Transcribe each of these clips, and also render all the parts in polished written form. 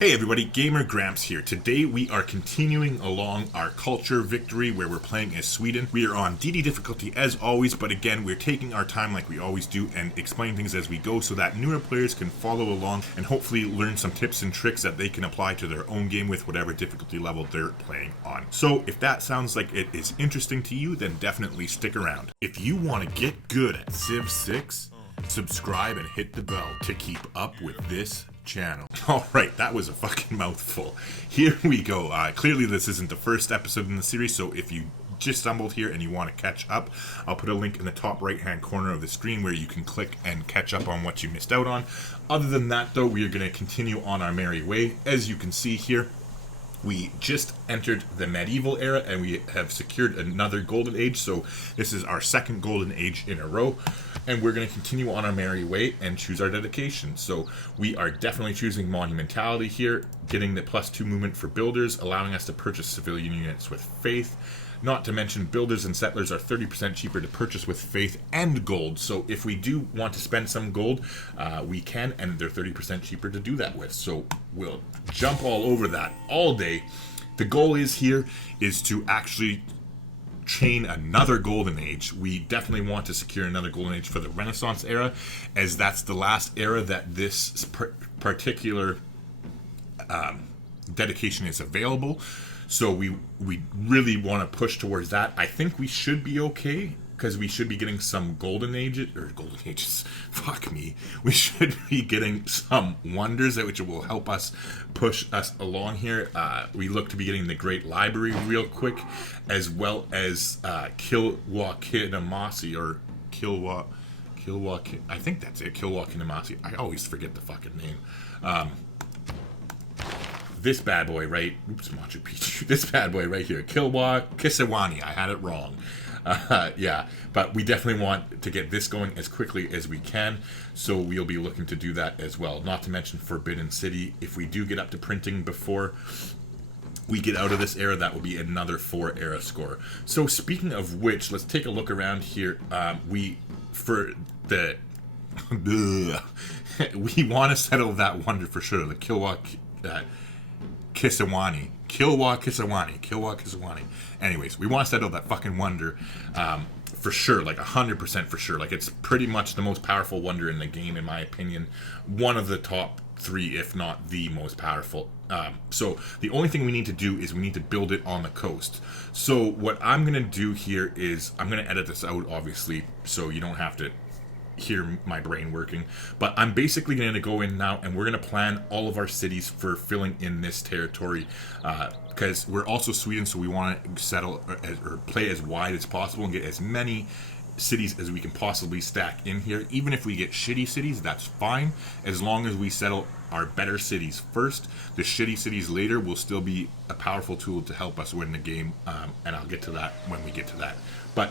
Hey everybody, Gamer Grampz here. Today we are continuing along our Culture Victory where we're playing as Sweden. We are on DD difficulty as always, but again, we're taking our time like we always do and explaining things as we go so that newer players can follow along and hopefully learn some tips and tricks that they can apply to their own game with whatever difficulty level they're playing on. So if that sounds like it is interesting to you, then definitely stick around. If you want to get good at Civ 6, subscribe and hit the bell to keep up with this channel. Alright, that was a fucking mouthful. Here we go. Clearly this isn't the first episode in the series, so if you just stumbled here and you want to catch up, I'll put a link in the top right hand corner of the screen where you can click and catch up on what you missed out on. Other than that though, we are going to continue on our merry way. As you can see here, we just entered the medieval era and we have secured another golden age, so this is our second golden age in a row, and we're going to continue on our merry way and choose our dedication. So we are definitely choosing monumentality here, getting the +2 movement for builders, allowing us to purchase civilian units with faith. Not to mention builders and settlers are 30% cheaper to purchase with faith and gold. So if we do want to spend some gold, we can, and they're 30% cheaper to do that with. So we'll jump all over that all day. The goal is to actually chain another golden age. We definitely want to secure another golden age for the Renaissance era, as that's the last era that this particular dedication is available. So we really want to push towards that. I think we should be okay, because we should be getting some golden ages, fuck me. We should be getting some wonders which will help us push us along here. We look to be getting the Great Library real quick, as well as Kilwakinamasi, or I think that's it, Kilwakinamasi. I always forget the fucking name. This bad boy, right? Oops, Machu Picchu. This bad boy right here. Kisewani. I had it wrong. Yeah, but we definitely want to get this going as quickly as we can, so we'll be looking to do that as well. Not to mention Forbidden City. If we do get up to printing before we get out of this era, that will be another 4 era score. So speaking of which, let's take a look around here. We want to settle that wonder for sure. The Kisewani. Anyways, we want to settle that fucking wonder for sure, like 100% for sure. Like, it's pretty much the most powerful wonder in the game, in my opinion. One of the top 3, if not the most powerful. So the only thing we need to do is we need to build it on the coast. So what I'm going to do here is I'm going to edit this out, obviously, so you don't have to hear my brain working, but I'm basically going to go in now and we're going to plan all of our cities for filling in this territory, because we're also Sweden, so we want to settle or play as wide as possible and get as many cities as we can possibly stack in here. Even if we get shitty cities, that's fine, as long as we settle our better cities first. The shitty cities later will still be a powerful tool to help us win the game, and I'll get to that when we get to that. But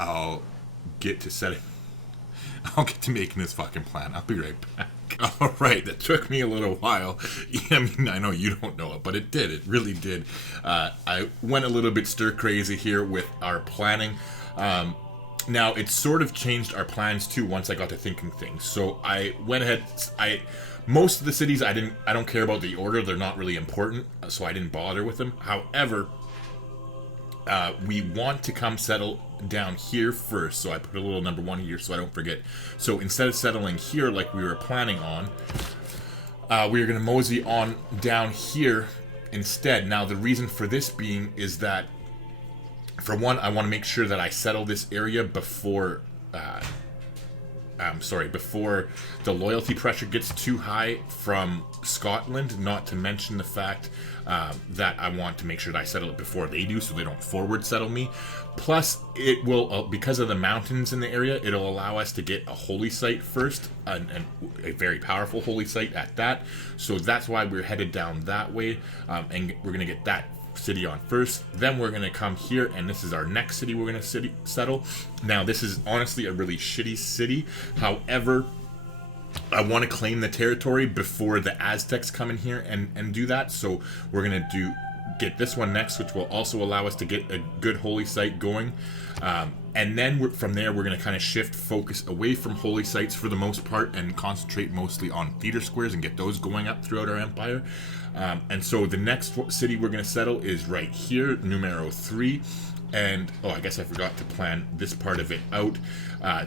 I'll get to making this fucking plan. I'll be right back. Alright, that took me a little while. I mean, I know you don't know it, but it did. It really did. I went a little bit stir crazy here with our planning. Now, it sort of changed our plans too once I got to thinking things. So I went ahead, most of the cities I don't care about the order. They're not really important, so I didn't bother with them. However, we want to come settle down here first, so I put a little number 1 here so I don't forget. So instead of settling here like we were planning on, we are going to mosey on down here instead. Now the reason for this being is that, for one, I want to make sure that I settle this area before before the loyalty pressure gets too high from Scotland, not to mention the fact that I want to make sure that I settle it before they do, so they don't forward settle me. Plus, it will, because of the mountains in the area, it'll allow us to get a holy site first, and a very powerful holy site at that. So that's why we're headed down that way, and we're going to get that city on first. Then we're going to come here, and this is our next city we're going to settle. Now, this is honestly a really shitty city. However, I want to claim the territory before the Aztecs come in here and do that. So we're going to get this one next, which will also allow us to get a good holy site going. And then from there, we're going to kind of shift focus away from holy sites for the most part and concentrate mostly on theater squares and get those going up throughout our empire. And so the next city we're going to settle is right here, numero 3. And, oh, I guess I forgot to plan this part of it out.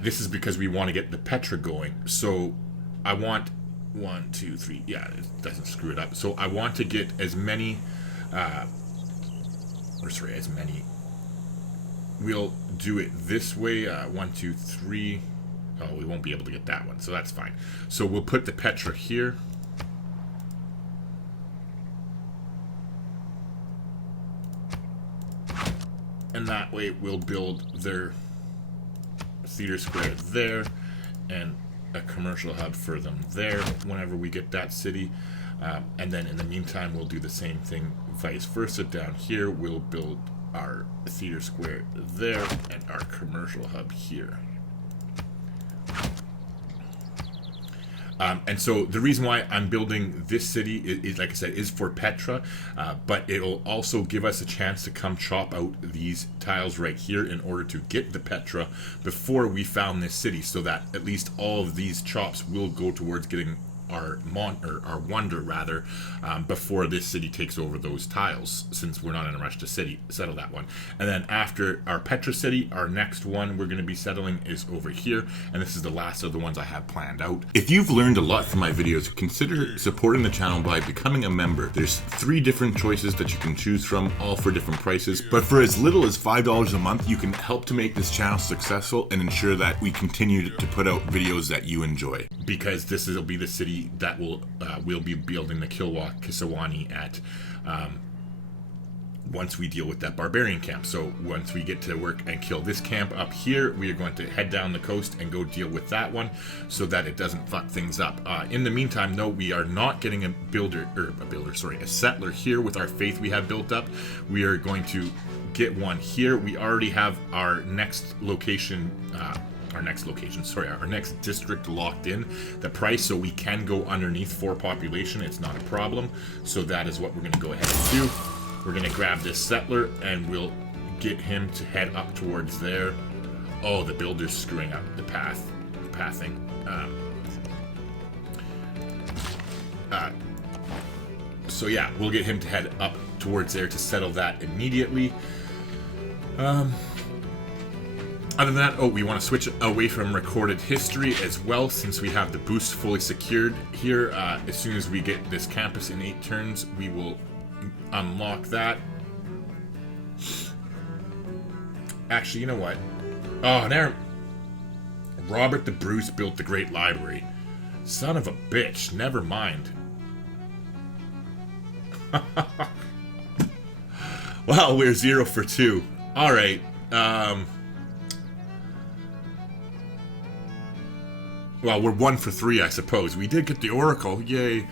This is because we want to get the Petra going. So I want 1, 2, 3. Yeah, it doesn't screw it up. So I want to get as many, we'll do it this way. 1, 2, 3. Oh, we won't be able to get that one, so that's fine. So we'll put the Petra here. And that way we'll build their theater square there and a commercial hub for them there whenever we get that city. And then in the meantime, we'll do the same thing vice versa. Down here, we'll build our theater square there and our commercial hub here. And so the reason why I'm building this city is, like I said, is for Petra, but it'll also give us a chance to come chop out these tiles right here in order to get the Petra before we found this city, so that at least all of these chops will go towards getting our wonder rather, before this city takes over those tiles, since we're not in a rush to settle that one. And then after our Petra city, our next one we're going to be settling is over here, and this is the last of the ones I have planned out. If you've learned a lot from my videos, consider supporting the channel by becoming a member. There's 3 different choices that you can choose from, all for different prices, but for as little as $5 a month, you can help to make this channel successful and ensure that we continue to put out videos that you enjoy. Because this will be the city that we'll be building the Kisawani at once we deal with that barbarian camp. So once we get to work and kill this camp up here, we are going to head down the coast and go deal with that one so that it doesn't fuck things up. In the meantime, though, we are not getting a settler here with our faith we have built up. We are going to get one here. We already have our next location, our next district locked in, the price, so we can go underneath 4 population. It's not a problem. So that is what we're going to go ahead and do. We're going to grab this settler and we'll get him to head up towards there. Oh, the builder's screwing up the pathing. So yeah, we'll get him to head up towards there to settle that immediately. Other than that, oh, we want to switch away from recorded history as well, since we have the boost fully secured here. As soon as we get this campus in 8 turns, we will unlock that. Actually, you know what? Oh, there. Robert the Bruce built the Great Library. Son of a bitch. Never mind. Well, we're 0 for 2. All right. Well, we're 1 for 3, I suppose. We did get the Oracle, yay.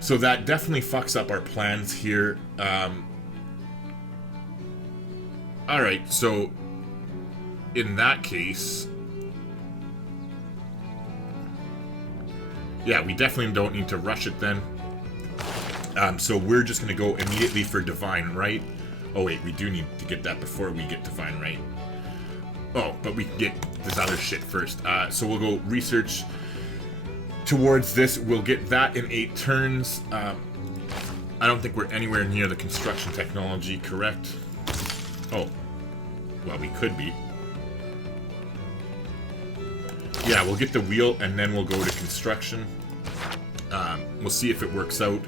So that definitely fucks up our plans here. Alright, so in that case, yeah, we definitely don't need to rush it then. So we're just going to go immediately for Divine Right. Oh wait, we do need to get that before we get Divine Right. Oh, but we can get this other shit first. So we'll go research towards this. We'll get that in 8 turns. I don't think we're anywhere near the construction technology, correct? Oh, well, we could be. Yeah, we'll get the wheel and then we'll go to construction. We'll see if it works out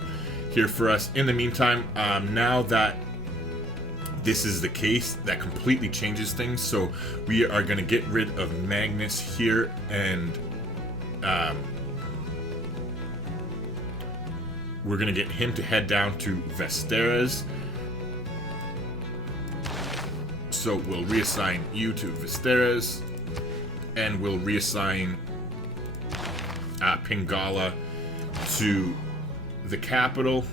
here for us. In the meantime, now that this is the case, that completely changes things. So we are going to get rid of Magnus here, and we're going to get him to head down to Vesteras. So we'll reassign you to Vesteras, and we'll reassign Pingala to the capital.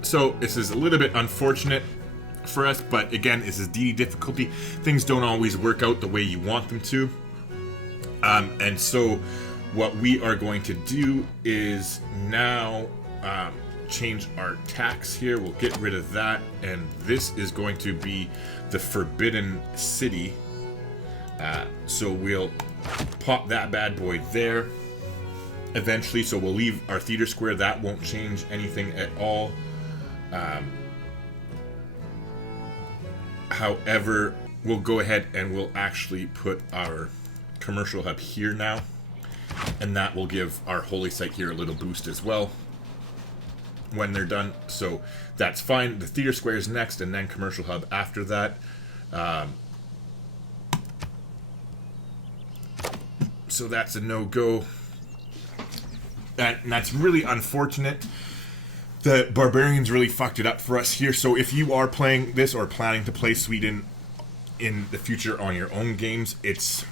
So this is a little bit unfortunate for us, but again, this is DD difficulty. Things don't always work out the way you want them to. And so what we are going to do is now change our tax here. We'll get rid of that, and this is going to be the Forbidden City, So we'll pop that bad boy there eventually. So we'll leave our theater square. That won't change anything at all. However, we'll go ahead and we'll actually put our commercial hub here now. And that will give our holy site here a little boost as well when they're done. So that's fine. The theater square is next, and then commercial hub after that. So that's a no-go. And that's really unfortunate. The barbarians really fucked it up for us here. So if you are playing this or planning to play Sweden in the future on your own games, it's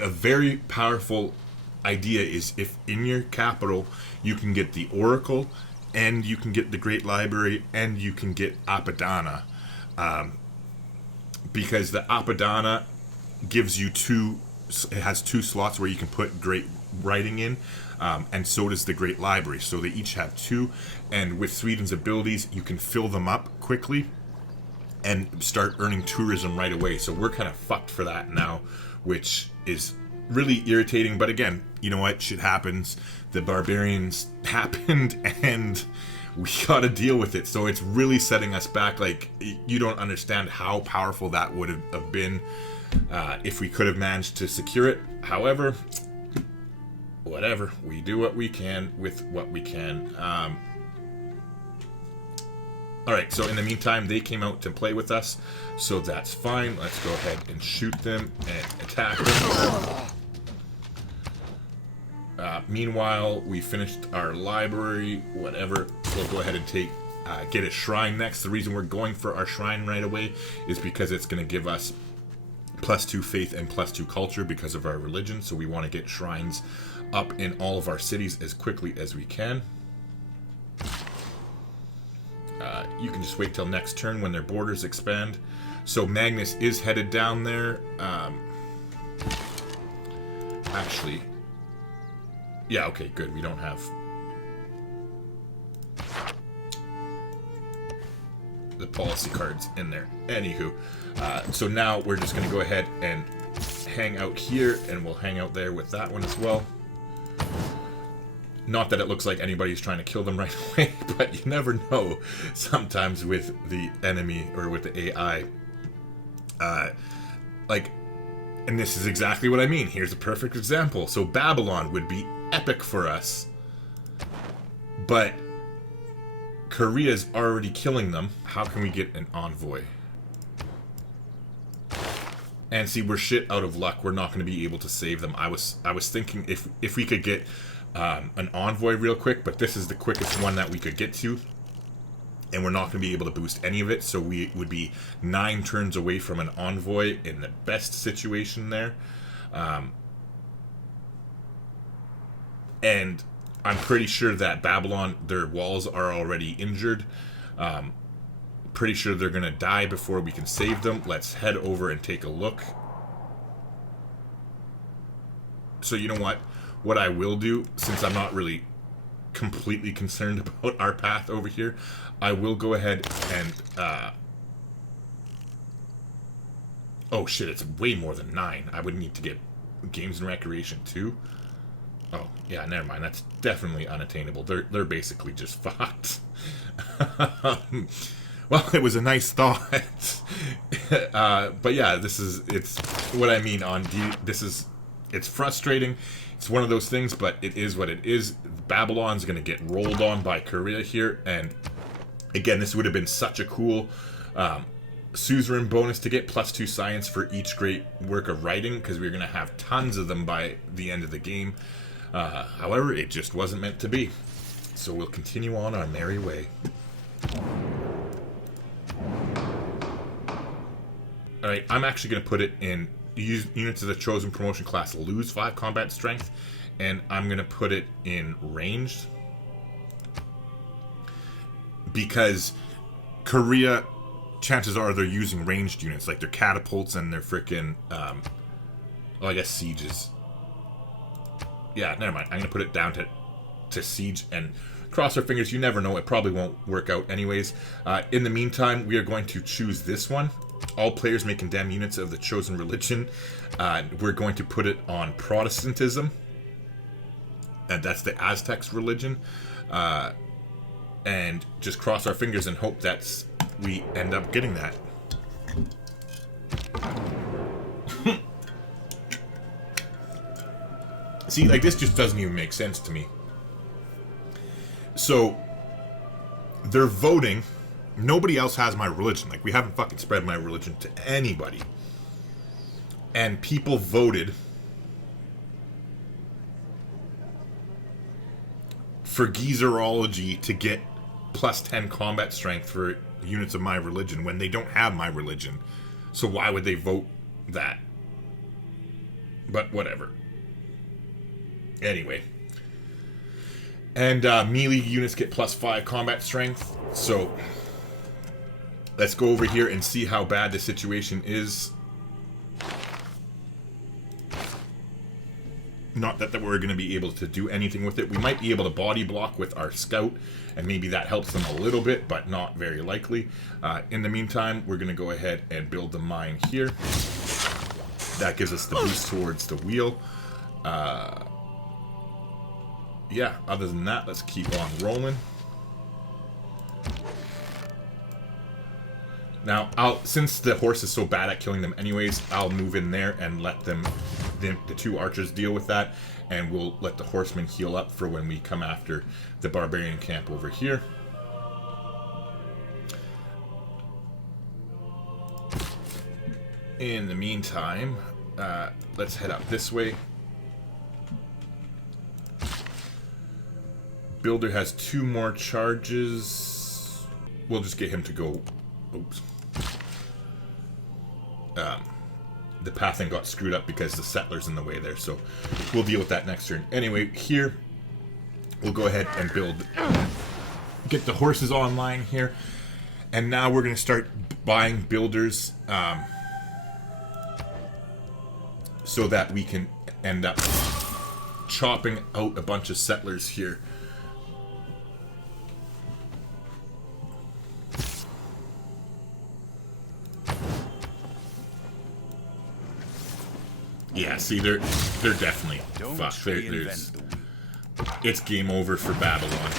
a very powerful idea is if in your capital you can get the Oracle and you can get the Great Library and you can get Apadana, because the Apadana gives you it has 2 slots where you can put great writing in, and so does the Great Library. So they each have 2, and with Sweden's abilities you can fill them up quickly and start earning tourism right away. So we're kind of fucked for that now, which is really irritating. But again, you know what, shit happens. The barbarians happened and we gotta deal with it. So it's really setting us back. Like, you don't understand how powerful that would have been if we could have managed to secure it. However, whatever, we do what we can with what we can. Alright, so in the meantime, they came out to play with us, so that's fine. Let's go ahead and shoot them and attack them. Meanwhile, we finished our library, whatever. We'll go ahead and get a shrine next. The reason we're going for our shrine right away is because it's going to give us +2 faith and +2 culture because of our religion, so we want to get shrines up in all of our cities as quickly as we can. You can just wait till next turn when their borders expand. So Magnus is headed down there. Actually, yeah, okay, good. We don't have the policy cards in there. Anywho, so now we're just going to go ahead and hang out here, and we'll hang out there with that one as well. Not that it looks like anybody's trying to kill them right away, but you never know sometimes with the enemy or with the AI. And this is exactly what I mean. Here's a perfect example. So Babylon would be epic for us, but Korea's already killing them. How can we get an envoy? And see, we're shit out of luck. We're not going to be able to save them. I was thinking if we could get an envoy real quick, but this is the quickest one that we could get to, and we're not going to be able to boost any of it, so we would be 9 turns away from an envoy in the best situation there. And I'm pretty sure that Babylon, their walls are already injured. Pretty sure they're going to die before we can save them. Let's head over and take a look. So you know what? What I will do, since I'm not really completely concerned about our path over here, I will go ahead and oh shit, it's way more than 9. I would need to get games and recreation too. Oh yeah, never mind, that's definitely unattainable. They're basically just fucked. Well, it was a nice thought. But yeah, it's what I mean on it's frustrating. It's one of those things, but it is what it is. Babylon's going to get rolled on by Korea here, and again, this would have been such a cool suzerain bonus to get +2 science for each great work of writing, because we're going to have tons of them by the end of the game. However, it just wasn't meant to be. So we'll continue on our merry way. Alright, I'm actually going to put it in units of the chosen promotion class lose 5 combat strength, and I'm going to put it in ranged, because Korea, chances are they're using ranged units, like their catapults and their frickin' I guess sieges. Yeah, never mind. I'm going to put it down to siege, and cross our fingers. You never know. It probably won't work out anyways. In the meantime, we are going to choose this one. All players may condemn units of the chosen religion. We're going to put it on Protestantism. And that's the Aztecs' religion. And just cross our fingers and hope that we end up getting that. See, like, this just doesn't even make sense to me. So, they're voting. Nobody else has my religion. Like, we haven't fucking spread my religion to anybody. And people voted for geezerology to get plus 10 combat strength for units of my religion when they don't have my religion. So why would they vote that? But whatever. Anyway. And melee units get plus 5 combat strength. So let's go over here and see how bad the situation is. Not that we're going to be able to do anything with it. We might be able to body block with our scout, and maybe that helps them a little bit, but not very likely. In the meantime, we're going to go ahead and build the mine here. That gives us the boost towards the wheel. Yeah, other than that, let's keep on rolling. Now, since the horse is so bad at killing them anyways, I'll move in there and let them, the two archers, deal with that. And we'll let the horsemen heal up for when we come after the barbarian camp over here. In the meantime, let's head up this way. Builder has 2 more charges. We'll just get him to go. Oops. The pathing got screwed up because the settler's in the way there, so we'll deal with that next turn. Anyway, here we'll go ahead and get the horses online here, and now we're going to start buying builders so that we can end up chopping out a bunch of settlers here. Yeah, see, they're definitely fucked. It's game over for Babylon.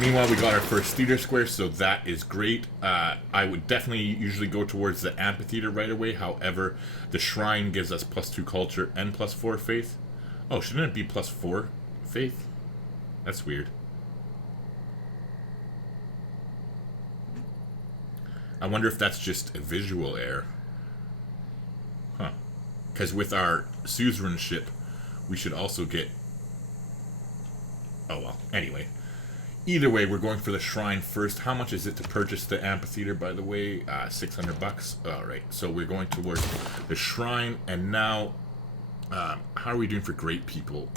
Meanwhile, we got our first theater square, so that is great. I would definitely usually go towards the amphitheater right away. However, the shrine gives us plus 2 culture and plus 4 faith. Oh, shouldn't it be plus 4 faith? That's weird. I wonder if that's just a visual error. Huh. Because with our suzerainship, we should also get... Oh, well. Anyway. Either way, we're going for the shrine first. How much is it to purchase the amphitheater, by the way? $600. Alright, so we're going towards the shrine. And now, how are we doing for great people?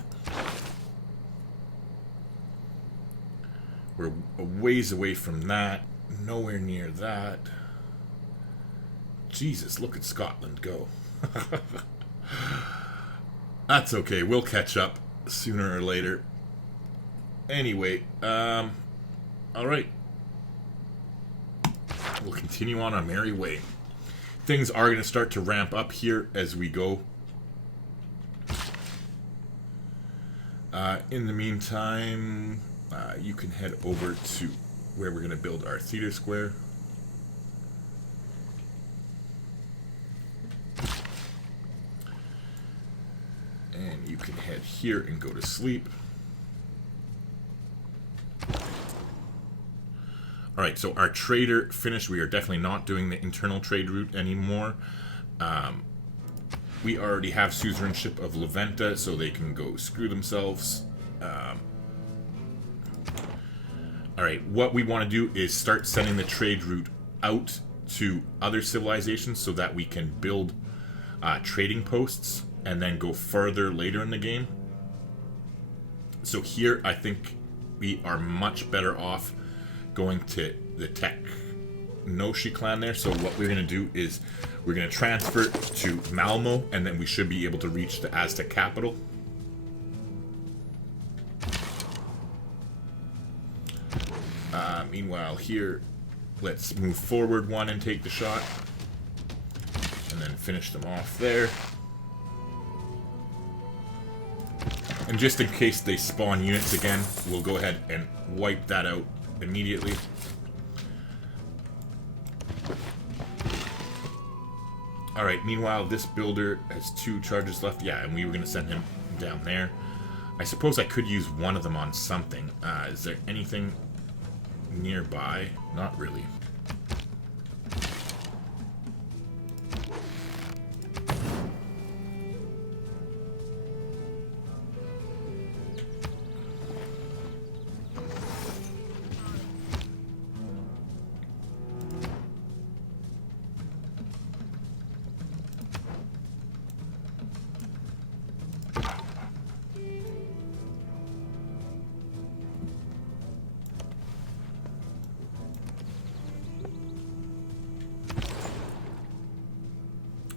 We're a ways away from that. Nowhere near that. Jesus, look at Scotland go. That's okay. We'll catch up sooner or later. Anyway, alright. We'll continue on our merry way. Things are going to start to ramp up here as we go. In the meantime, you can head over to where we're going to build our theater square. And you can head here and go to sleep. Alright, so our trader finished. We are definitely not doing the internal trade route anymore. We already have suzerainship of Leventa, so they can go screw themselves. Alright, what we want to do is start sending the trade route out to other civilizations so that we can build trading posts and then go further later in the game. So here, I think we are much better off going to the Technoshi clan there. So what we're going to do is we're going to transfer to Malmo, and then we should be able to reach the Aztec capital. Meanwhile, here Let's move forward one and take the shot. And then finish them off there. And just in case they spawn units again, we'll go ahead and wipe that out immediately. Alright, meanwhile, this builder has 2 charges left. Yeah, and we were going to send him down there. I suppose I could use one of them on something. Is there anything nearby? Not really.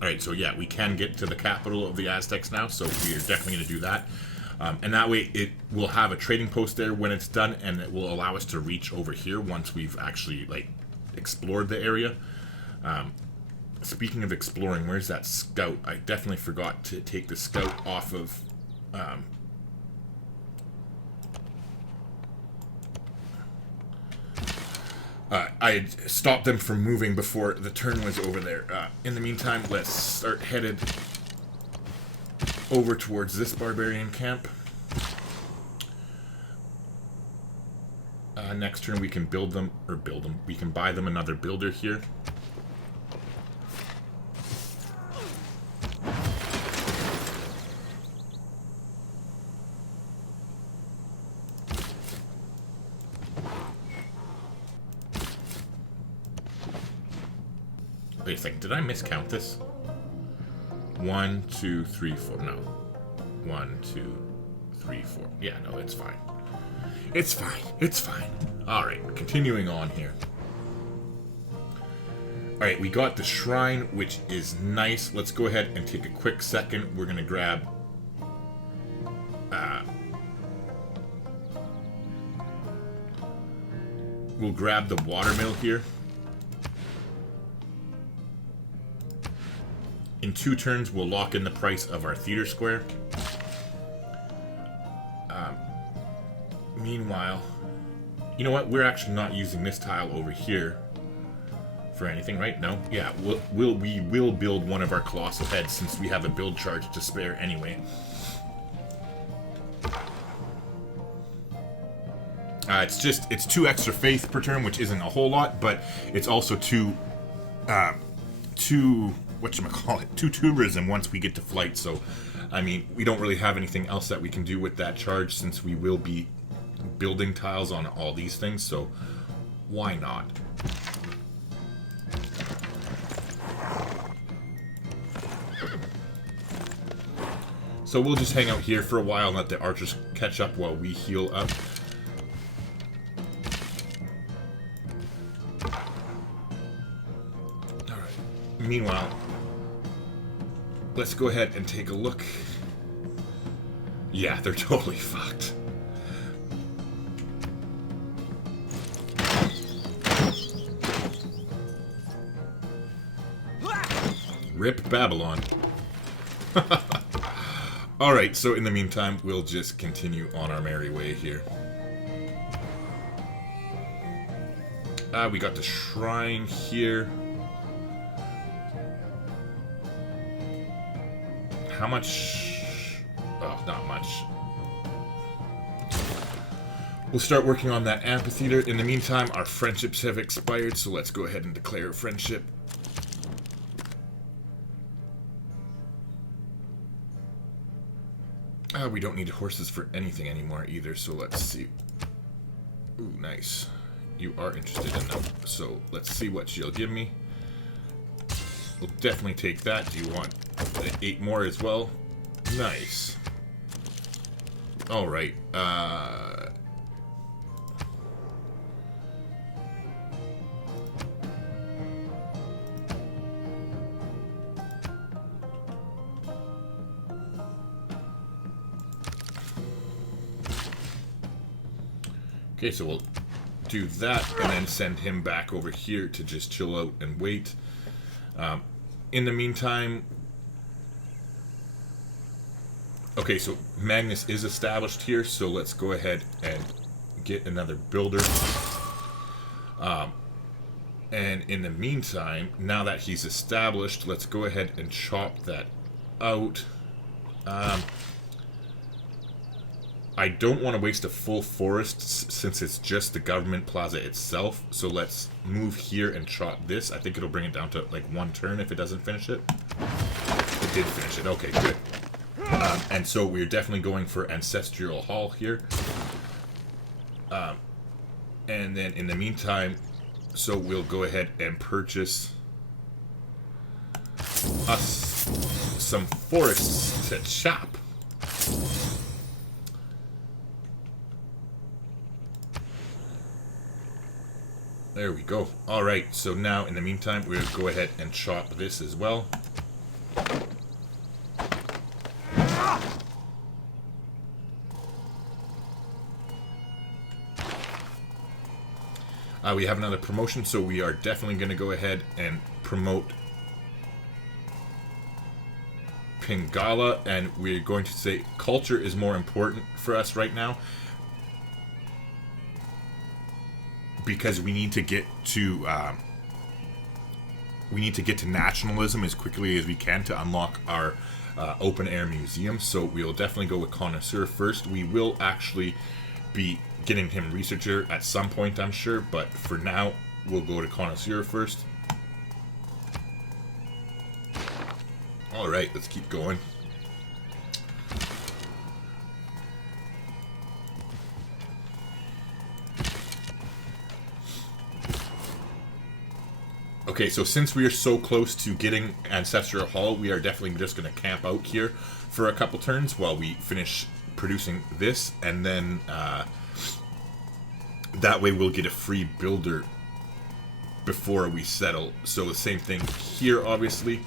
Alright, so yeah, we can get to the capital of the Aztecs now, so we are definitely going to do that. And that way it will have a trading post there when it's done, and it will allow us to reach over here once we've actually, like, explored the area. Speaking of exploring, where's that scout? I definitely forgot to take the scout off of... I stopped them from moving before the turn was over there. In the meantime, let's start headed over towards this barbarian camp. Next turn we can build them, we can buy them another builder here. Wait a second, did I miscount this? 1, 2, 3, 4. No. 1, 2, 3, 4. Yeah, no, it's fine. It's fine. It's fine. Alright, continuing on here. Alright, we got the shrine, which is nice. Let's go ahead and take a quick second. We're going to grab... we'll grab the watermill here. In 2 turns, we'll lock in the price of our theater square. Meanwhile, you know what? We're actually not using this tile over here for anything, right? No? Yeah, we will build one of our colossal heads since we have a build charge to spare anyway. It's 2 extra faith per turn, which isn't a whole lot, but it's also 2 tourism once we get to flight. So, I mean, we don't really have anything else that we can do with that charge since we will be building tiles on all these things, so why not? So we'll just hang out here for a while and let the archers catch up while we heal up. Alright. Meanwhile, let's go ahead and take a look. Yeah, they're totally fucked. Rip Babylon. Alright, so in the meantime, we'll just continue on our merry way here. We got the shrine here. How much? Oh, not much. We'll start working on that amphitheater. In the meantime, our friendships have expired, so let's go ahead and declare a friendship. We don't need horses for anything anymore either, so let's see. Ooh, nice. You are interested in them, so let's see what she'll give me. We'll definitely take that. Do you want 8 more as well? Nice. Alright, okay, so we'll do that, and then send him back over here to just chill out and wait. In the meantime, okay, so Magnus is established here, so let's go ahead and get another builder. And in the meantime, now that he's established, let's go ahead and chop that out. I don't want to waste a full forest since it's just the government plaza itself. So let's move here and chop this. I think it'll bring it down to like 1 turn if it doesn't finish it. It did finish it. Okay, good. And so we're definitely going for Ancestral Hall here. And then in the meantime, so we'll go ahead and purchase us some forests to chop. There we go. Alright, so now in the meantime, we'll go ahead and chop this as well. We have another promotion, so we are definitely going to go ahead and promote Pingala, and we're going to say culture is more important for us right now because we need to get to nationalism as quickly as we can to unlock our open air museum. So we'll definitely go with Connoisseur first. We will actually be getting him researcher at some point, I'm sure, but for now we'll go to Connoisseur first. Alright, let's keep going. Okay, so since we are so close to getting Ancestral Hall, we are definitely just going to camp out here for a couple turns while we finish producing this, and then that way we'll get a free builder before we settle. So the same thing here, obviously.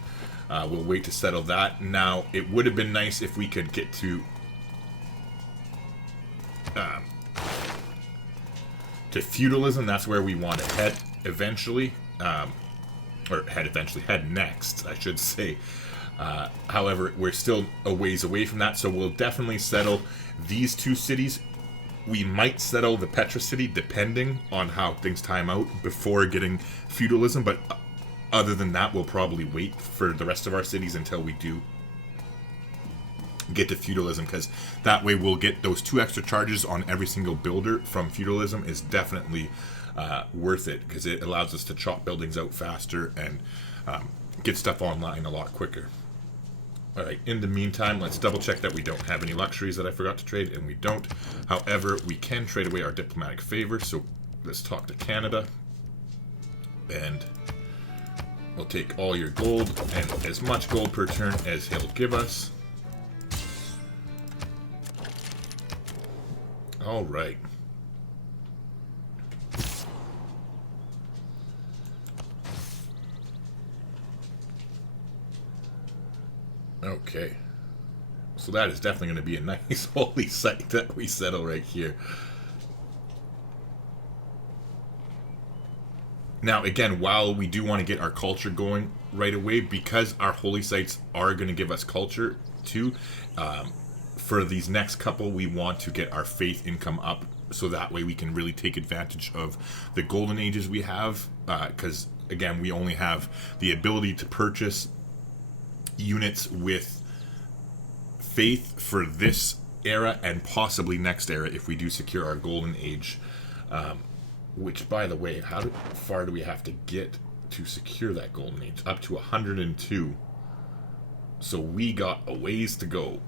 We'll wait to settle that. Now, it would have been nice if we could get to feudalism. That's where we want to head eventually. Head next, I should say. However, we're still a ways away from that, so we'll definitely settle these 2 cities. We might settle the Petra city, depending on how things time out, before getting feudalism, but other than that, we'll probably wait for the rest of our cities until we do get to feudalism, because that way we'll get those 2 extra charges on every single builder from feudalism is definitely worth it, because it allows us to chop buildings out faster and get stuff online a lot quicker. Alright, in the meantime, let's double check that we don't have any luxuries that I forgot to trade, and we don't. However, we can trade away our diplomatic favor, so let's talk to Canada. And we'll take all your gold, and as much gold per turn as he'll give us. Alright. Okay. So that is definitely going to be a nice holy site that we settle right here. Now, again, while we do want to get our culture going right away, because our holy sites are going to give us culture too, for these next couple, we want to get our faith income up, so that way we can really take advantage of the golden ages we have, because, again, we only have the ability to purchase units with faith for this era and possibly next era if we do secure our golden age. Which, by the way, how far do we have to get to secure that golden age? Up to 102. So we got a ways to go.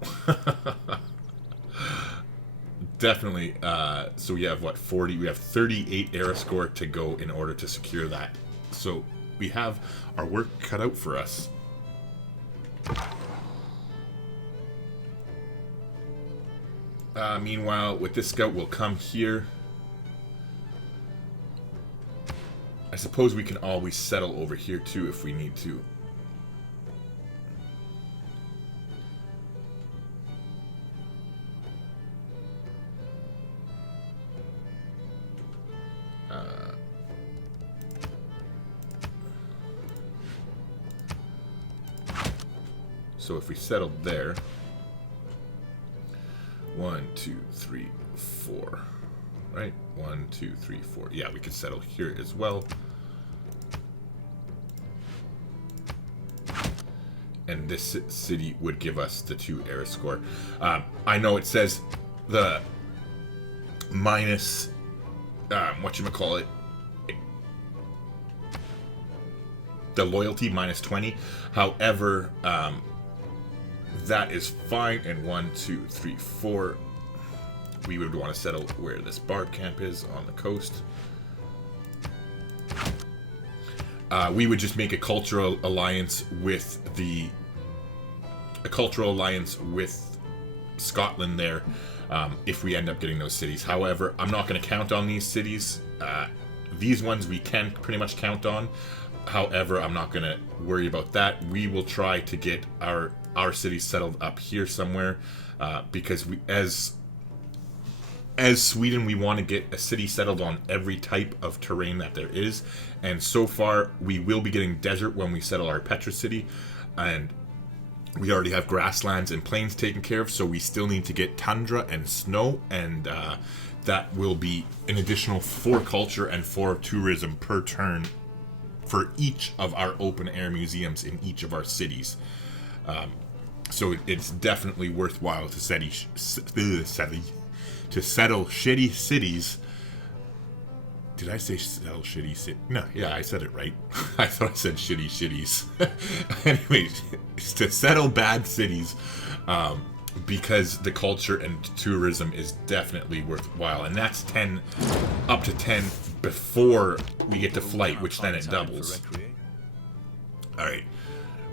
Definitely. So we have, what, 40? We have 38 era score to go in order to secure that. So we have our work cut out for us. Meanwhile, with this scout, we'll come here. I suppose we can always settle over here too if we need to. So if we settled there, 1, 2, 3, 4, right? 1, 2, 3, 4. Yeah, we could settle here as well. And this city would give us the 2 era score. I know it says the minus, whatchamacallit, the loyalty minus 20. However, that is fine. And 1, 2, 3, 4. We would want to settle where this barb camp is on the coast. We would just make a cultural alliance with Scotland there, if we end up getting those cities. However, I'm not going to count on these cities. These ones we can pretty much count on. However, I'm not going to worry about that. We will try to get our cities settled up here somewhere, because we, as Sweden, we want to get a city settled on every type of terrain that there is. And so far, we will be getting desert when we settle our Petra city. And we already have grasslands and plains taken care of, so we still need to get tundra and snow. And that will be an additional 4 culture and 4 tourism per turn for each of our open air museums in each of our cities. So it's definitely worthwhile to settle shitty cities. Did I say settle shitty cities? No, yeah, I said it right. I thought I said shitty shitties. Anyways, to settle bad cities, because the culture and tourism is definitely worthwhile. And that's 10, up to 10 before we get to flight, which then it doubles. Alright,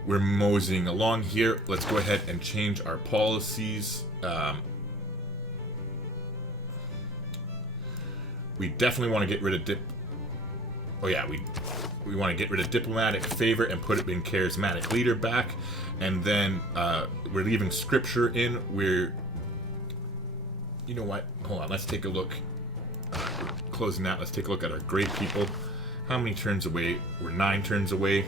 we're moseying along here. Let's go ahead and change our policies. We definitely want to get rid of we want to get rid of diplomatic favor and put it in charismatic leader back. And then we're leaving scripture in. You know what? Hold on, let's take a look. Closing that, let's take a look at our great people. How many turns away? We're 9 turns away.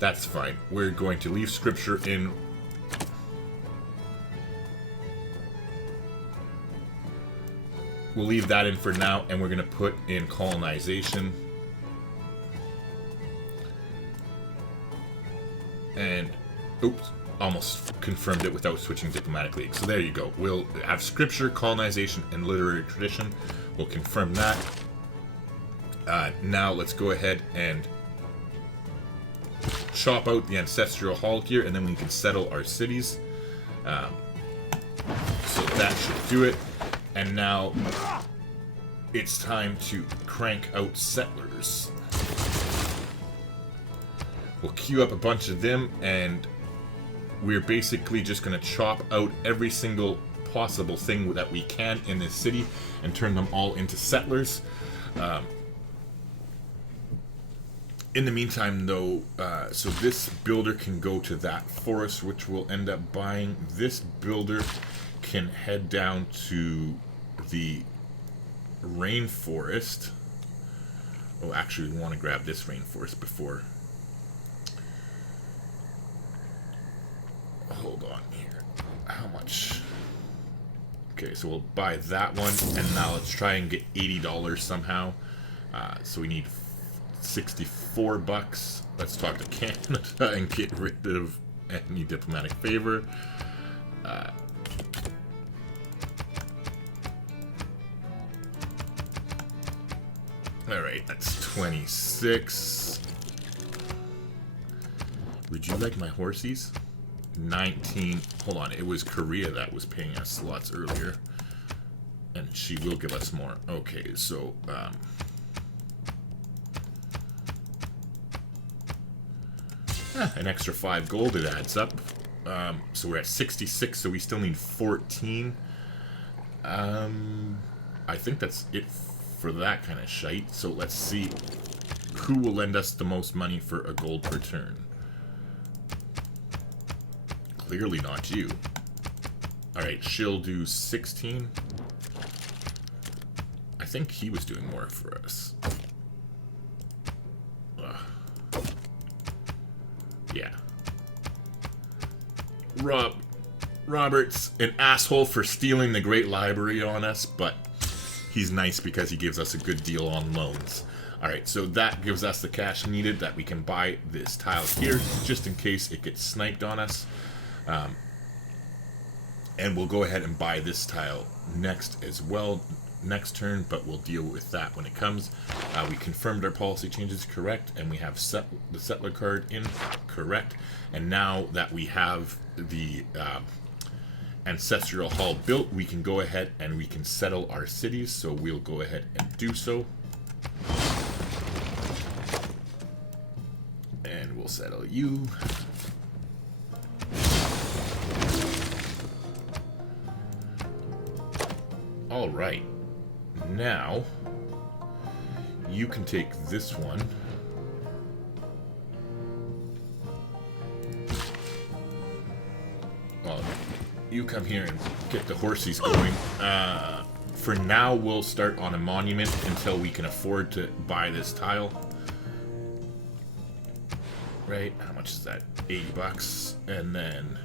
That's fine. We're going to leave scripture in. We'll leave that in for now, and we're going to put in colonization. And, oops, almost confirmed it without switching diplomatic league. So there you go. We'll have scripture, colonization, and literary tradition. We'll confirm that. Now let's go ahead and chop out the ancestral hall here, and then we can settle our cities. So that should do it. And now it's time to crank out settlers. We'll queue up a bunch of them, and we're basically just going to chop out every single possible thing that we can in this city and turn them all into settlers. In the meantime, though, so this builder can go to that forest, which we'll end up buying. This builder can head down to the rainforest. Oh, actually, we want to grab this rainforest before. Hold on here. How much? Okay, so we'll buy that one, and now let's try and get $80 somehow. So we need 64 bucks. Let's talk to Canada and get rid of any diplomatic favor. Alright, that's 26. Would you like my horsies? 19. Hold on, it was Korea that was paying us slots earlier. And she will give us more. Okay, so, an extra 5 gold, it adds up. So we're at 66, so we still need 14. I think that's it for that kind of shite. So let's see who will lend us the most money for a gold per turn. Clearly not you. Alright, she'll do 16. I think he was doing more for us. Yeah. Robert's an asshole for stealing the Great Library on us, but he's nice because he gives us a good deal on loans. Alright, so that gives us the cash needed that we can buy this tile here, just in case it gets sniped on us. And we'll go ahead and buy this tile next as well, next turn, but we'll deal with that when it comes. We confirmed our policy changes correct, and we have the settler card in correct. And now that we have the ancestral hall built, we can go ahead and we can settle our cities. So we'll go ahead and do so. And we'll settle you. All right. Now, you can take this one. Well, you come here and get the horsies going. For now, we'll start on a monument until we can afford to buy this tile. Right? How much is that? 80 bucks. And then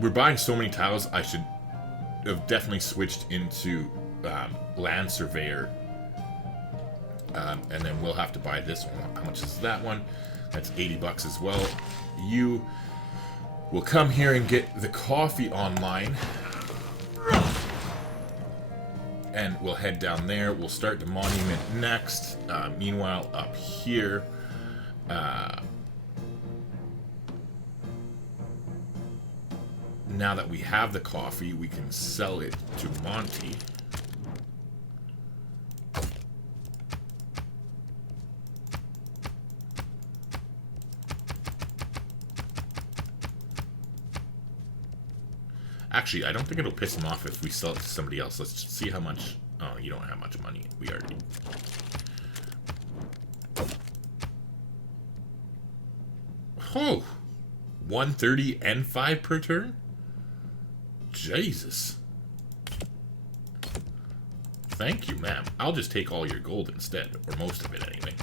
we're buying so many tiles, I should have definitely switched into land surveyor. And then we'll have to buy this one. How much is that one? That's 80 bucks as well. You will come here and get the coffee online. And we'll head down there. We'll start the monument next. Meanwhile, up here, now that we have the coffee, we can sell it to Monty. Actually, I don't think it'll piss him off if we sell it to somebody else. Let's just see how much. Oh, you don't have much money. We already. Oh, 130 and 5 per turn? Jesus. Thank you, ma'am. I'll just take all your gold instead, or most of it anyway.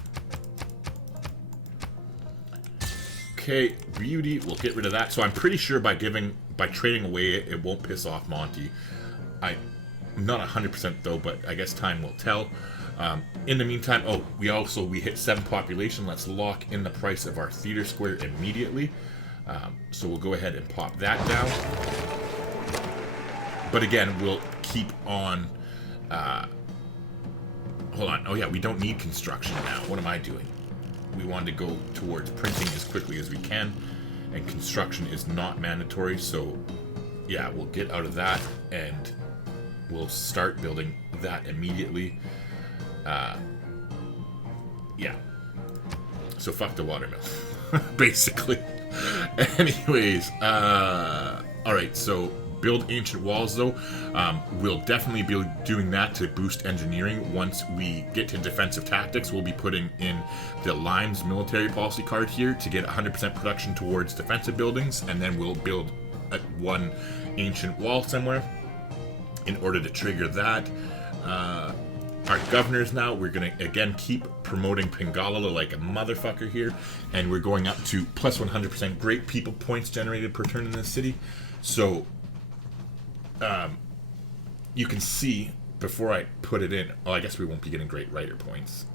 Okay, beauty. We'll get rid of that. So I'm pretty sure by trading away it won't piss off Monty. I'm not 100% though, but I guess time will tell. In the meantime, we hit 7 population. Let's lock in the price of our theater square immediately. So we'll go ahead and pop that down. But again, we'll keep on. Hold on. Oh yeah, we don't need construction now. What am I doing? We want to go towards printing as quickly as we can, and construction is not mandatory. So yeah, we'll get out of that and we'll start building that immediately. Yeah. So fuck the watermill, basically. Anyways, alright, so build ancient walls though. We'll definitely be doing that to boost engineering. Once we get to defensive tactics, we'll be putting in the Limes military policy card here to get 100% production towards defensive buildings, and then we'll build one ancient wall somewhere in order to trigger that. Our governors now, we're going to again keep promoting Pingala like a motherfucker here, and we're going up to plus 100% great people points generated per turn in this city. So you can see before I put it in, I guess we won't be getting great writer points,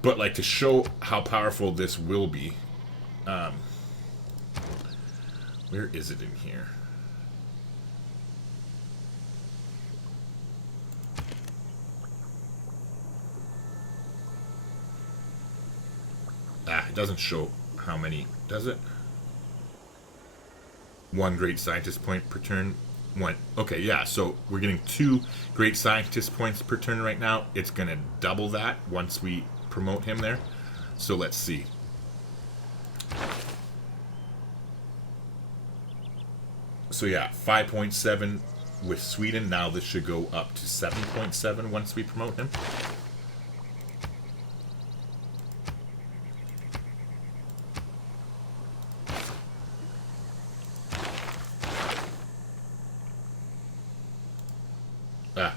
but like to show how powerful this will be, where is it in here? It doesn't show how many, does it? 1 great scientist point per turn. Okay, yeah, so we're getting 2 great scientist points per turn right now. It's going to double that once we promote him there. So let's see. So yeah, 5.7 with Sweden. Now this should go up to 7.7 once we promote him.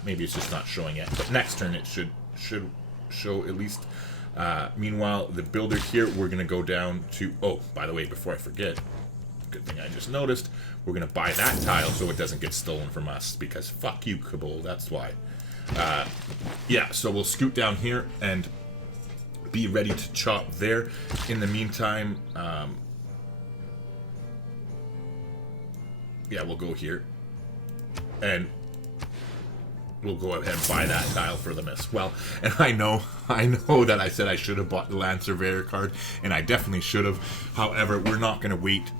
Maybe it's just not showing yet. But next turn it should show at least. Meanwhile, the builder here, we're going to go down to... Oh, by the way, before I forget, good thing I just noticed, we're going to buy that tile so it doesn't get stolen from us, because fuck you, Kabul, that's why. Yeah, so we'll scoot down here and be ready to chop there. In the meantime, yeah, we'll go here. And we'll go ahead and buy that tile for them as well. And I know that I said I should have bought the Land Surveyor card, and I definitely should have. However, we're not going to wait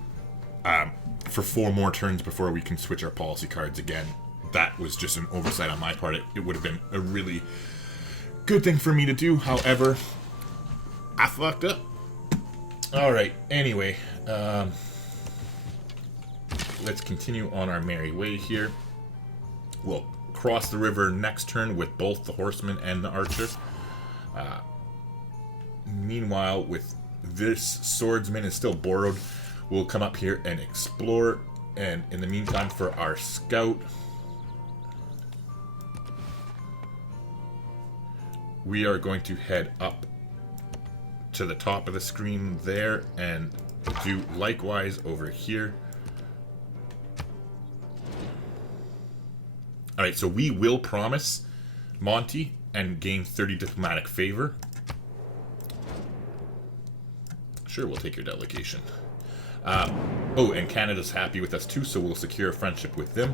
for 4 more turns before we can switch our policy cards again. That was just an oversight on my part. It would have been a really good thing for me to do. However, I fucked up. Alright, anyway. Let's continue on our merry way here. We'll cross the river next turn with both the horseman and the archer. Meanwhile, with this swordsman is still borrowed, we'll come up here and explore. And in the meantime, for our scout, we are going to head up to the top of the screen there and do likewise over here. Alright, so we will promise Monty and gain 30 diplomatic favor. Sure, we'll take your delegation. Oh, and Canada's happy with us too, so we'll secure a friendship with them.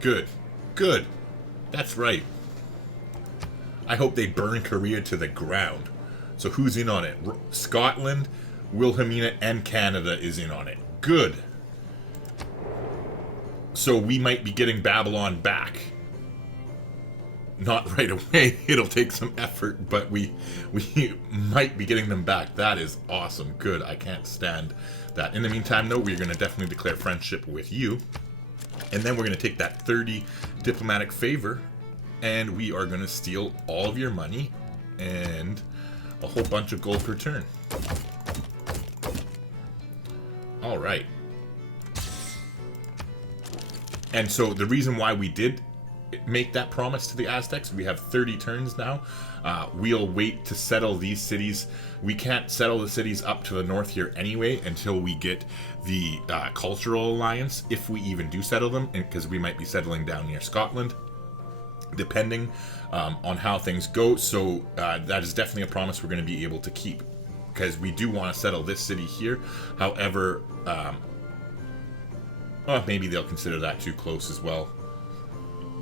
Good. Good. That's right. I hope they burn Korea to the ground. So who's in on it? Scotland, Wilhelmina, and Canada is in on it. Good. So we might be getting Babylon back. Not right away. It'll take some effort, but we might be getting them back. That is awesome. Good. I can't stand that. In the meantime, though, we're going to definitely declare friendship with you. And then we're going to take that 30 diplomatic favor, and we are going to steal all of your money and a whole bunch of gold per turn. All right. And so the reason why we did make that promise to the Aztecs, we have 30 turns now. We'll wait to settle these cities. We can't settle the cities up to the north here anyway until we get the cultural alliance, if we even do settle them, because we might be settling down near Scotland, depending on how things go. So that is definitely a promise we're going to be able to keep, because we do want to settle this city here. However, well, maybe they'll consider that too close as well.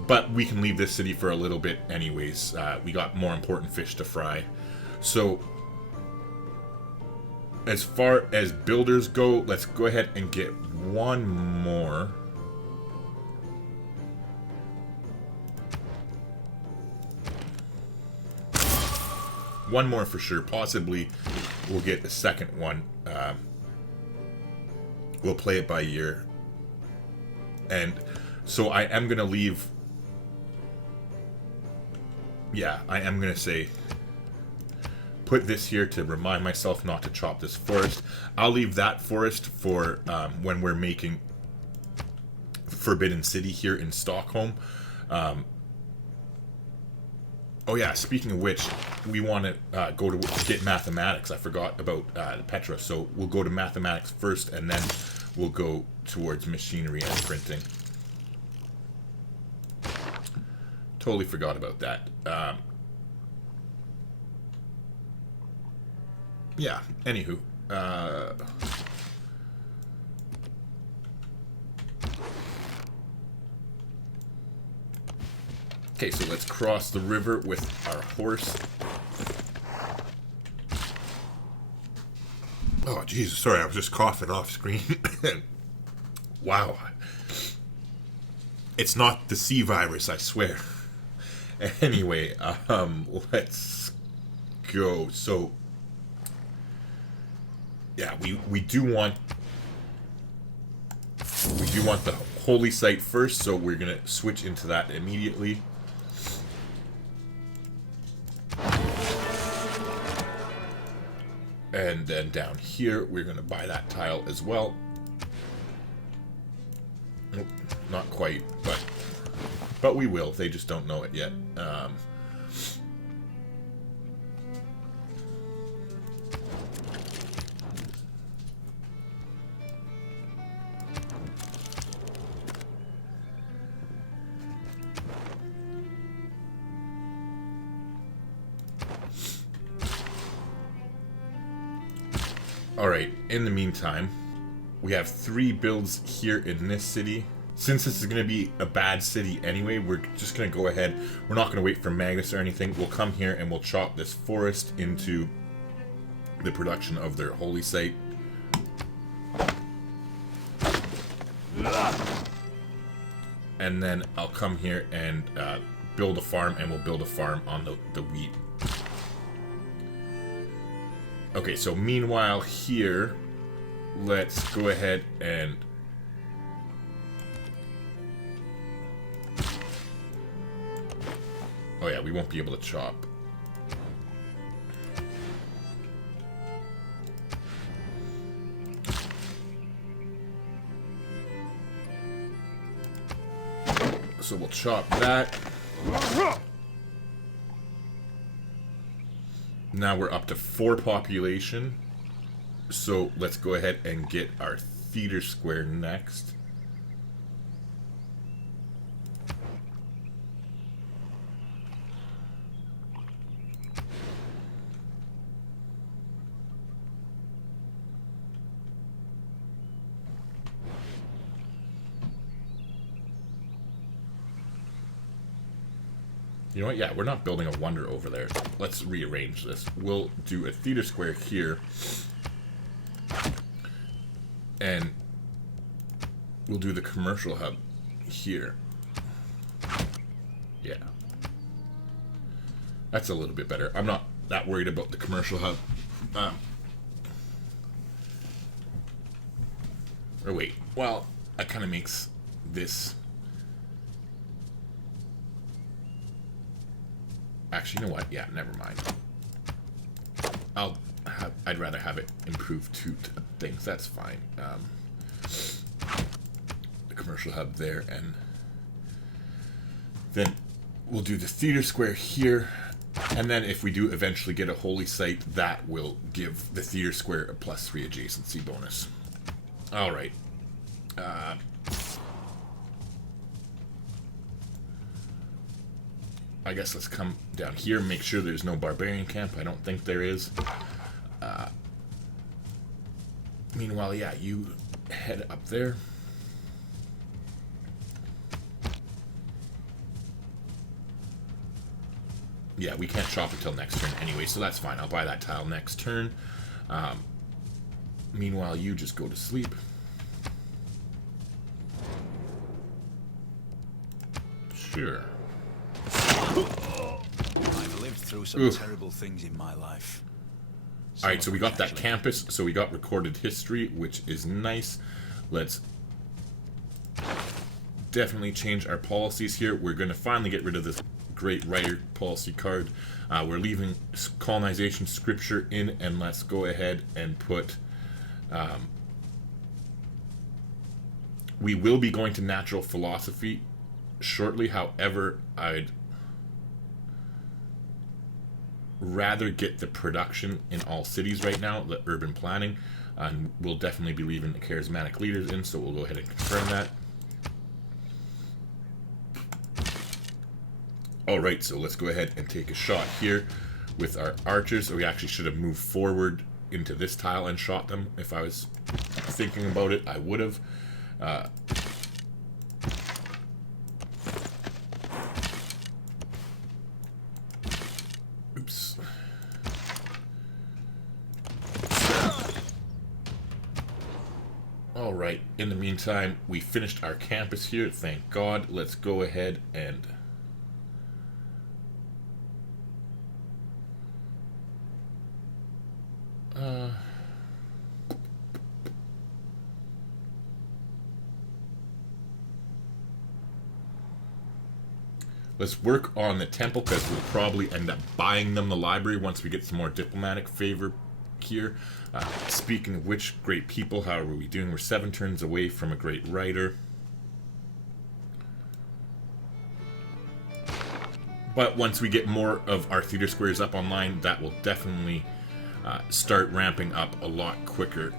But we can leave this city for a little bit anyways. We got more important fish to fry. So, as far as builders go, let's go ahead and get one more. One more for sure. Possibly we'll get the second one. We'll play it by ear. And so I am going to leave... Yeah, I am going to say, put this here to remind myself not to chop this forest. I'll leave that forest for when we're making Forbidden City here in Stockholm. Oh yeah, speaking of which, we want to go to get mathematics. I forgot about Petra, so we'll go to mathematics first, and then we'll go towards machinery and printing. Totally forgot about that. Yeah, anywho. Okay, so let's cross the river with our horse. Oh, Jesus, sorry, I was just coughing off screen. Wow. It's not the C virus, I swear. Anyway, let's go. So, yeah, we do want the holy site first, so we're gonna switch into that immediately. And then down here, we're going to buy that tile as well. Nope, not quite, but we will. They just don't know it yet. Alright, in the meantime, we have 3 builds here in this city. Since this is going to be a bad city anyway, we're just going to go ahead. We're not going to wait for Magnus or anything. We'll come here and we'll chop this forest into the production of their holy site. And then I'll come here and build a farm, and we'll build a farm on the wheat. Okay, so meanwhile here, let's go ahead and oh yeah, we won't be able to chop. So we'll chop that. Now we're up to 4 population. So let's go ahead and get our theater square next. You know what? Yeah, we're not building a wonder over there. Let's rearrange this. We'll do a theater square here. And we'll do the commercial hub here. Yeah. That's a little bit better. I'm not that worried about the commercial hub. Or wait. Well, that kind of makes this... Actually, you know what? Yeah, never mind. I'd rather have it improve 2 things. That's fine. The commercial hub there, and then we'll do the theater square here, and then if we do eventually get a holy site, that will give the theater square a +3 adjacency bonus. All right. I guess let's come down here, make sure there's no barbarian camp. I don't think there is. Meanwhile, yeah, you head up there. Yeah, we can't chop until next turn anyway, so that's fine. I'll buy that tile next turn. Meanwhile, you just go to sleep. Sure. I've lived through some terrible things in my life. Alright, so we got that campus, so we got recorded history, which is nice. Let's definitely change our policies here. We're going to finally get rid of this great writer policy card. We're leaving colonization scripture in, and let's go ahead and put... we will be going to natural philosophy shortly. However, I'd rather get the production in all cities right now, the urban planning, and we'll definitely be leaving the charismatic leaders in, so we'll go ahead and confirm that. Alright, so let's go ahead and take a shot here with our archers. So we actually should have moved forward into this tile and shot them. If I was thinking about it, I would have. Oops. Alright, in the meantime, we finished our campus here, thank God. Let's go ahead and... let's work on the temple, because we'll probably end up buying them the library once we get some more diplomatic favor here. Speaking of which, great people, how are we doing? We're 7 turns away from a great writer. But once we get more of our theater squares up online, that will definitely start ramping up a lot quicker.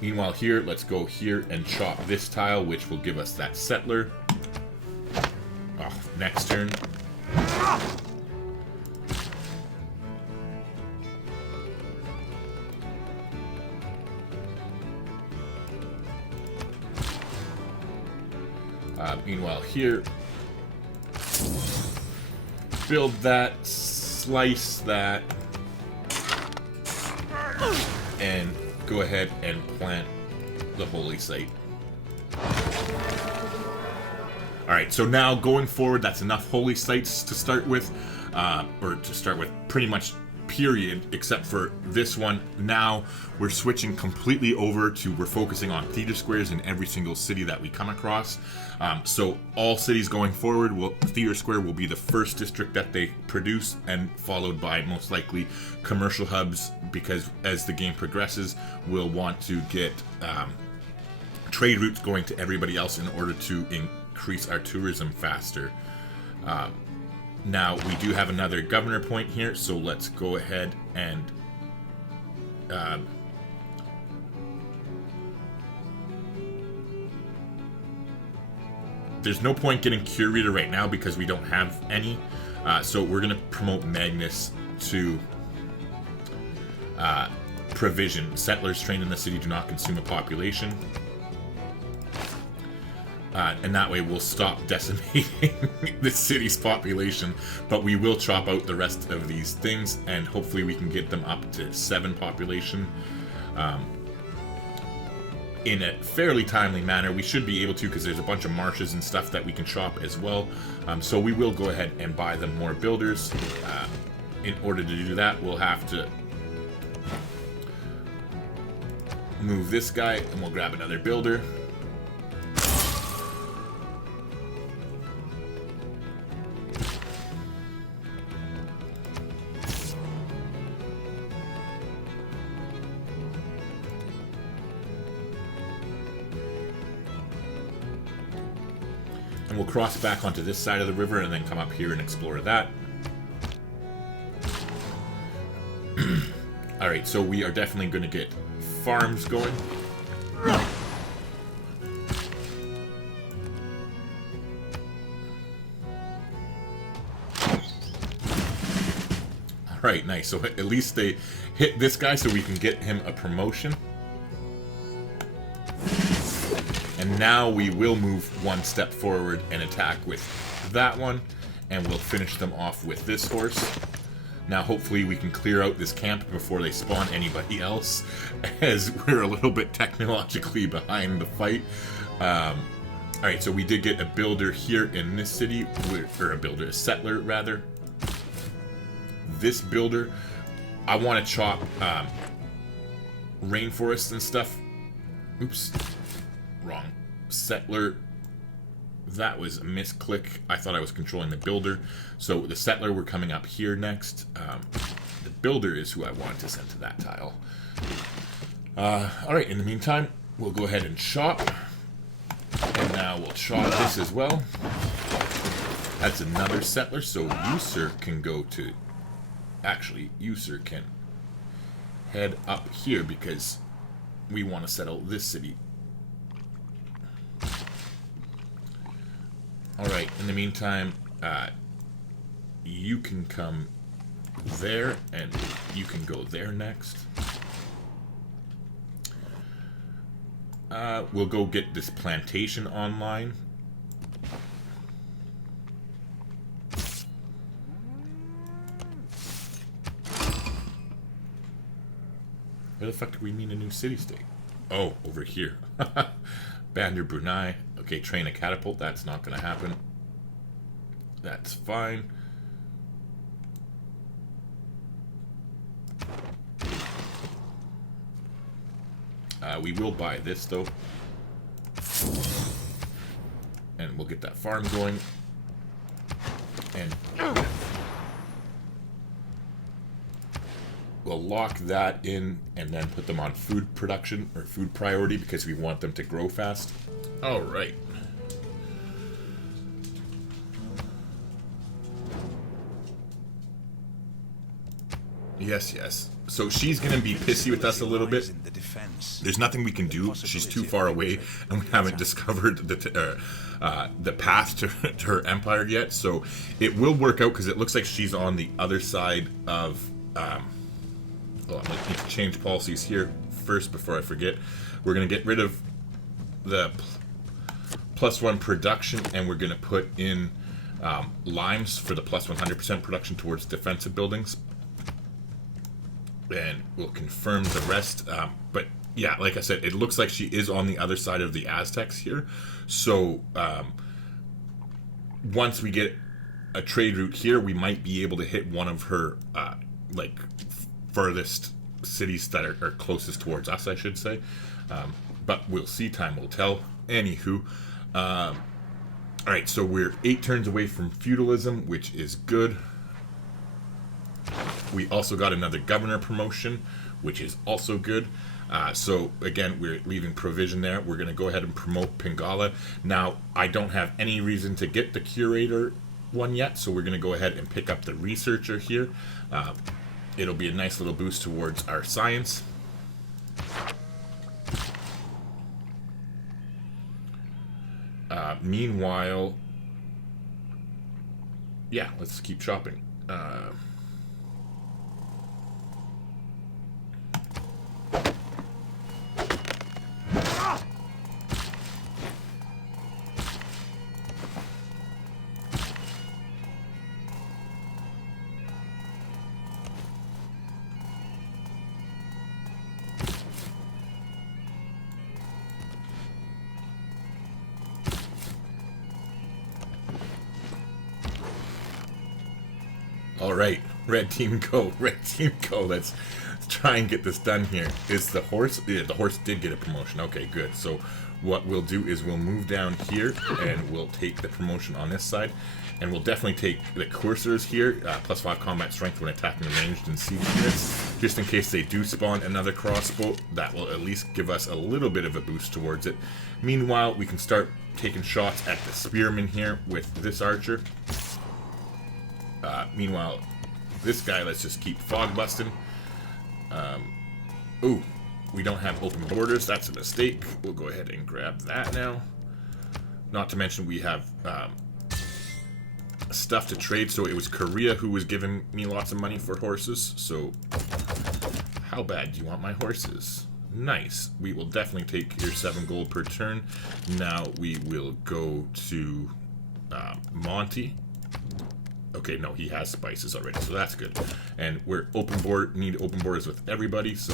Meanwhile here, let's go here and chop this tile, which will give us that settler. Oh, next turn. Meanwhile here, build that, slice that, and go ahead and plant the holy site. Alright, so now going forward, that's enough holy sites to start with, or to start with pretty much period, except for this one. Now we're switching completely over to, we're focusing on theater squares in every single city that we come across. So all cities going forward, theater square will be the first district that they produce, and followed by most likely commercial hubs, because as the game progresses, we'll want to get trade routes going to everybody else in order to increase our tourism faster. Now, we do have another governor point here, so let's go ahead and there's no point getting curator right now because we don't have any, so we're going to promote Magnus to provision. Settlers trained in the city do not consume a population. And that way we'll stop decimating the city's population, but we will chop out the rest of these things, and hopefully we can get them up to 7 population in a fairly timely manner. We should be able to, because there's a bunch of marshes and stuff that we can chop as well. So we will go ahead and buy them more builders. In order to do that, we'll have to move this guy, and we'll grab another builder. And we'll cross back onto this side of the river and then come up here and explore that. Alright, so we are definitely going to get farms going. Alright, nice. So at least they hit this guy so we can get him a promotion. And now we will move one step forward and attack with that one, and we'll finish them off with this horse. Now hopefully we can clear out this camp before they spawn anybody else, as we're a little bit technologically behind the fight. Alright, so we did get a builder here in this city, or a settler rather. This builder, I want to chop rainforests and stuff. Oops. Wrong. Settler. That was a misclick. I thought I was controlling the builder. So the settler, we're coming up here next. The builder is who I wanted to send to that tile. Alright, in the meantime, we'll go ahead and chop. And now we'll chop this as well. That's another settler, so you, sir, can go to... Actually, you, sir, can head up here because we want to settle this city. Alright, in the meantime, you can come there, and you can go there next. We'll go get this plantation online. Where the fuck do we mean a new city-state? Oh, over here. Bandar Brunei. Okay, train a catapult. That's not going to happen. That's fine. We will buy this, though. and we'll get that farm going. And we'll lock that in and then put them on food production or food priority because we want them to grow fast. All right. Yes, yes. So she's going to be pissy with us a little bit. There's nothing we can do. She's too far away, and we haven't discovered the path to her empire yet. So it will work out because it looks like she's on the other side of... well, I need to change policies here first before I forget. We're going to get rid of the +1 production, and we're going to put in limes for the +100% production towards defensive buildings. And we'll confirm the rest. But yeah, like I said, it looks like she is on the other side of the Aztecs here. So once we get a trade route here, we might be able to hit one of her like furthest cities that are closest towards us, I should say. But we'll see. Time will tell. Anywho, all right. So we're 8 turns away from feudalism, which is good. We also got another governor promotion, which is also good. So again, we're leaving provision there. We're going to go ahead and promote Pingala. Now, I don't have any reason to get the curator one yet, so we're going to go ahead and pick up the researcher here. It'll be a nice little boost towards our science. Meanwhile, yeah, let's keep shopping. All right, red team go, red team go. Let's try and get this done here. Is the horse? Yeah, the horse did get a promotion. Okay, good. So what we'll do is we'll move down here and we'll take the promotion on this side, and we'll definitely take the coursers here, +5 combat strength when attacking ranged and siege units, just in case they do spawn another crossbow. That will at least give us a little bit of a boost towards it. Meanwhile, we can start taking shots at the spearmen here with this archer. Meanwhile, this guy, let's just keep fog busting. Ooh, we don't have open borders. That's a mistake. We'll go ahead and grab that now. Not to mention we have stuff to trade. So it was Korea who was giving me lots of money for horses. So how bad do you want my horses? Nice. We will definitely take your 7 gold per turn. Now we will go to Monty. Okay, no, he has spices already, so that's good. And we're need open borders with everybody, so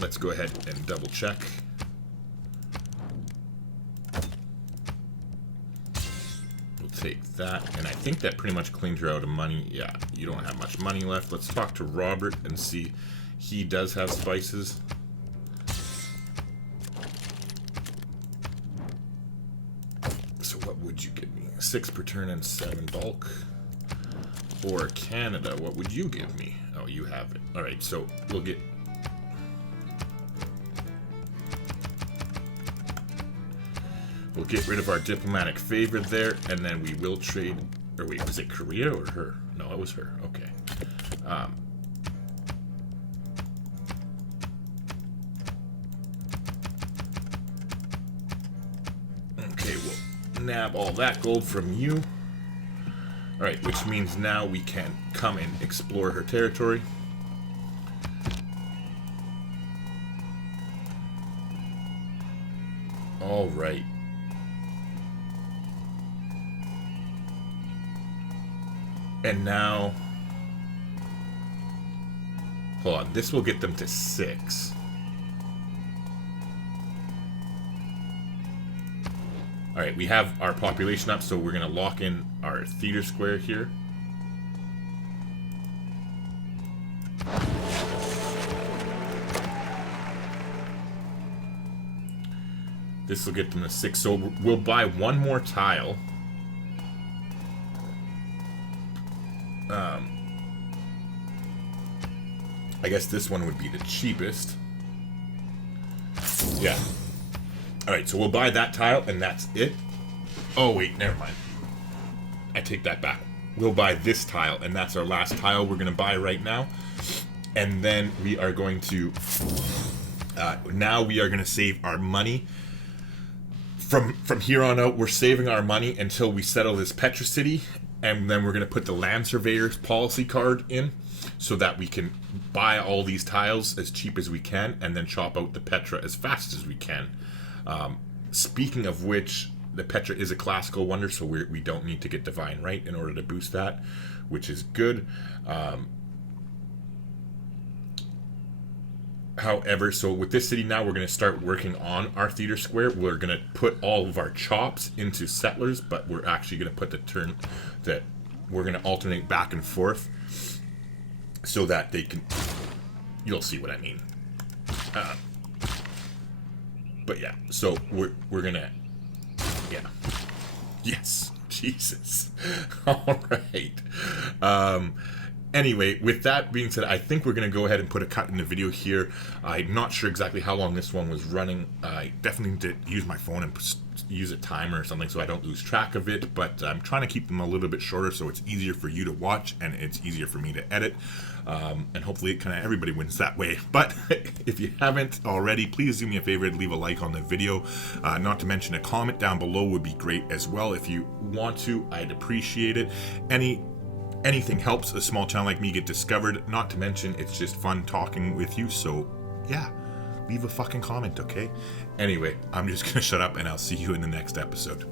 let's go ahead and double check. We'll take that, and I think that pretty much cleans her out of money. Yeah, you don't have much money left. Let's talk to Robert and see he does have spices. So what would you give me? 6 per turn and 7 bulk. Or Canada, what would you give me? Oh, you have it. Alright, so we'll get... We'll get rid of our diplomatic favor there, and then we will trade... Or wait, was it Korea or her? No, it was her. Okay. Okay, we'll nab all that gold from you. Alright, which means now we can come and explore her territory. Alright. And now... Hold on, this will get them to 6. Alright, we have our population up, so we're going to lock in our theater square here. This will get them to 6. So we'll buy one more tile. I guess this one would be the cheapest. Yeah. Alright, so we'll buy that tile, and that's it. Oh, wait, never mind. I take that back. We'll buy this tile, and that's our last tile we're going to buy right now. And then we are going to... now we are going to save our money. From here on out, we're saving our money until we settle this Petra City. And then we're going to put the Land Surveyor's policy card in, so that we can buy all these tiles as cheap as we can, and then chop out the Petra as fast as we can. Speaking of which, the Petra is a classical wonder, so we don't need to get Divine Right in order to boost that, which is good. However, so with this city now, we're going to start working on our theater square. We're going to put all of our chops into settlers, but we're actually going to put the turn that we're going to alternate back and forth so that they can... You'll see what I mean. But yeah, so we're going to... Yeah. Yes. Jesus. All right. Anyway, with that being said, I think we're going to go ahead and put a cut in the video here. I'm not sure exactly how long this one was running. I definitely need to use my phone and use a timer or something so I don't lose track of it, but I'm trying to keep them a little bit shorter so it's easier for you to watch and it's easier for me to edit. And hopefully kind of everybody wins that way. But if you haven't already, please do me a favor and leave a like on the video. Not to mention a comment down below would be great as well. If you want to, I'd appreciate it. Anything helps a small channel like me get discovered. Not to mention, it's just fun talking with you. So, yeah, leave a fucking comment, okay? Anyway, I'm just going to shut up and I'll see you in the next episode.